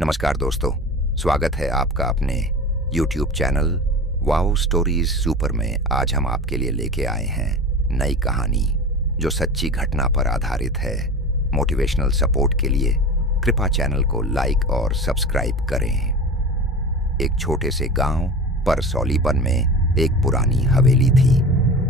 नमस्कार दोस्तों, स्वागत है आपका अपने YouTube channel wow stories super में। आज हम आपके लिए लेके आए हैं नई कहानी जो सच्ची घटना पर आधारित है। मोटिवेशनल सपोर्ट के लिए कृपया चैनल को लाइक और सब्सक्राइब करें। एक छोटे से गांव परसौलीपन में एक पुरानी हवेली थी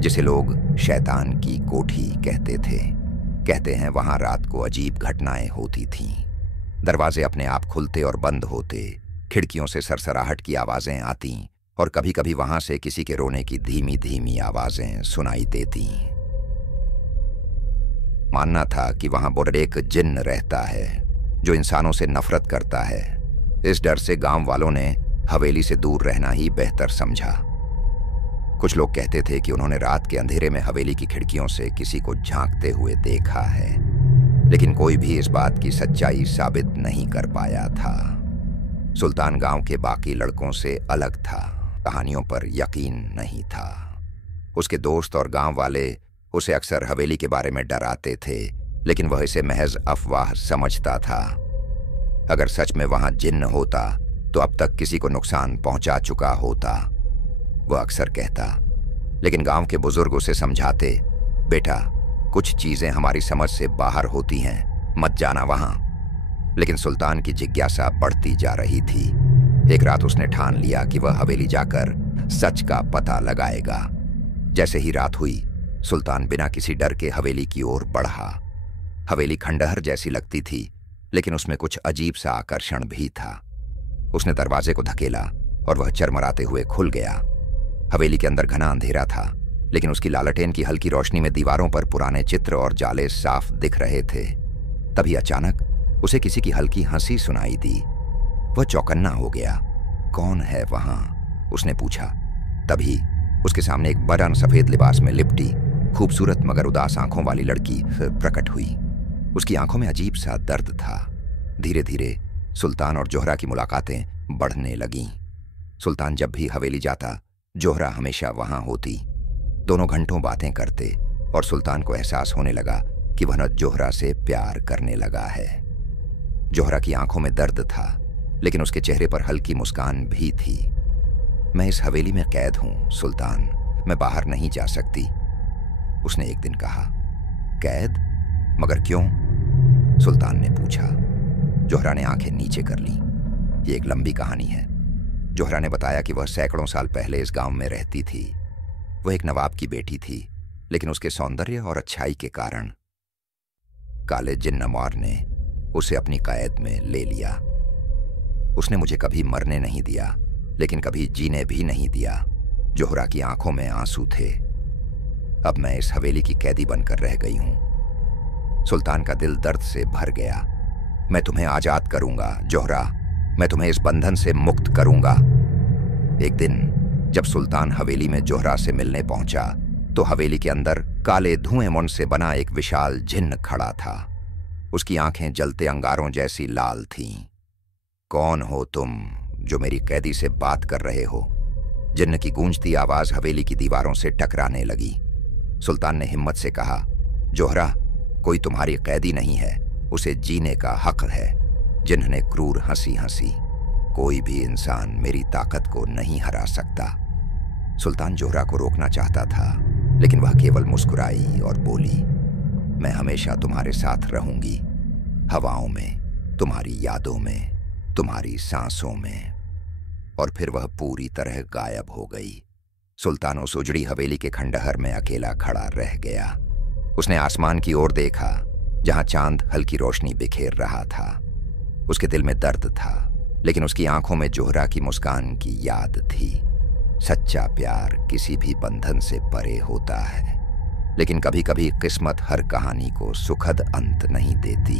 जिसे लोग शैतान की कोठी कहते थे। कहते हैं वहां रात को अजीब घटनाएं होती थीं। दरवाजे अपने आप खुलते और बंद होते, खिड़कियों से सरसराहट की आवाजें आती और कभी कभी वहां से किसी के रोने की धीमी धीमी आवाजें सुनाई देती। मानना था कि वहां एक जिन्न रहता है जो इंसानों से नफरत करता है। इस डर से गांव वालों ने हवेली से दूर रहना ही बेहतर समझा। कुछ लोग कहते थे कि उन्होंने रात के अंधेरे में हवेली की खिड़कियों से किसी को झांकते हुए देखा है, लेकिन कोई भी इस बात की सच्चाई साबित नहीं कर पाया था। सुल्तान गांव के बाकी लड़कों से अलग था, कहानियों पर यकीन नहीं था। उसके दोस्त और गांव वाले उसे अक्सर हवेली के बारे में डराते थे, लेकिन वह इसे महज अफवाह समझता था। अगर सच में वहां जिन्न होता तो अब तक किसी को नुकसान पहुंचा चुका होता, वह अक्सर कहता। लेकिन गांव के बुजुर्ग उसे समझाते, बेटा कुछ चीजें हमारी समझ से बाहर होती हैं, मत जाना वहां। लेकिन सुल्तान की जिज्ञासा बढ़ती जा रही थी। एक रात उसने ठान लिया कि वह हवेली जाकर सच का पता लगाएगा। जैसे ही रात हुई, सुल्तान बिना किसी डर के हवेली की ओर बढ़ा। हवेली खंडहर जैसी लगती थी, लेकिन उसमें कुछ अजीब सा आकर्षण भी था। उसने दरवाजे को धकेला और वह चरमराते हुए खुल गया। हवेली के अंदर घना अंधेरा था, लेकिन उसकी लालटेन की हल्की रोशनी में दीवारों पर पुराने चित्र और जाले साफ दिख रहे थे। तभी अचानक उसे किसी की हल्की हंसी सुनाई दी। वह चौकन्ना हो गया। कौन है वहां? उसने पूछा। तभी उसके सामने एक बड़ा सफेद लिबास में लिपटी खूबसूरत मगर उदास आंखों वाली लड़की प्रकट हुई। उसकी आंखों में अजीब सा दर्द था। धीरे धीरे सुल्तान और जोहरा की मुलाकातें बढ़ने लगीं। सुल्तान जब भी हवेली जाता, जोहरा हमेशा वहां होती। दोनों घंटों बातें करते और सुल्तान को एहसास होने लगा कि वह जोहरा से प्यार करने लगा है। जोहरा की आंखों में दर्द था, लेकिन उसके चेहरे पर हल्की मुस्कान भी थी। मैं इस हवेली में कैद हूं सुल्तान, मैं बाहर नहीं जा सकती, उसने एक दिन कहा। कैद? मगर क्यों? सुल्तान ने पूछा। जोहरा ने आंखें नीचे कर ली। ये एक लंबी कहानी है। जोहरा ने बताया कि वह सैकड़ों साल पहले इस गांव में रहती थी। वह एक नवाब की बेटी थी, लेकिन उसके सौंदर्य और अच्छाई के कारण काले जिन्नमार ने उसे अपनी कैद में ले लिया। उसने मुझे कभी मरने नहीं दिया, लेकिन कभी जीने भी नहीं दिया। जोहरा की आंखों में आंसू थे। अब मैं इस हवेली की कैदी बनकर रह गई हूं। सुल्तान का दिल दर्द से भर गया। मैं तुम्हें आजाद करूंगा जोहरा, मैं तुम्हें इस बंधन से मुक्त करूंगा। एक दिन जब सुल्तान हवेली में जोहरा से मिलने पहुंचा तो हवेली के अंदर काले धुएं मुंड से बना एक विशाल जिन्न खड़ा था। उसकी आंखें जलते अंगारों जैसी लाल थीं। कौन हो तुम जो मेरी कैदी से बात कर रहे हो? जिन्न की गूंजती आवाज हवेली की दीवारों से टकराने लगी। सुल्तान ने हिम्मत से कहा, जोहरा कोई तुम्हारी कैदी नहीं है, उसे जीने का हक है। जिन्न ने क्रूर हंसी हंसी। कोई भी इंसान मेरी ताकत को नहीं हरा सकता। सुल्तान जोहरा को रोकना चाहता था, लेकिन वह केवल मुस्कुराई और बोली, मैं हमेशा तुम्हारे साथ रहूंगी, हवाओं में, तुम्हारी यादों में, तुम्हारी सांसों में। और फिर वह पूरी तरह गायब हो गई। सुल्तान उस उजड़ी हवेली के खंडहर में अकेला खड़ा रह गया। उसने आसमान की ओर देखा, जहां चांद हल्की रोशनी बिखेर रहा था। उसके दिल में दर्द था, लेकिन उसकी आंखों में जोहरा की मुस्कान की याद थी। सच्चा प्यार किसी भी बंधन से परे होता है, लेकिन कभी कभी किस्मत हर कहानी को सुखद अंत नहीं देती।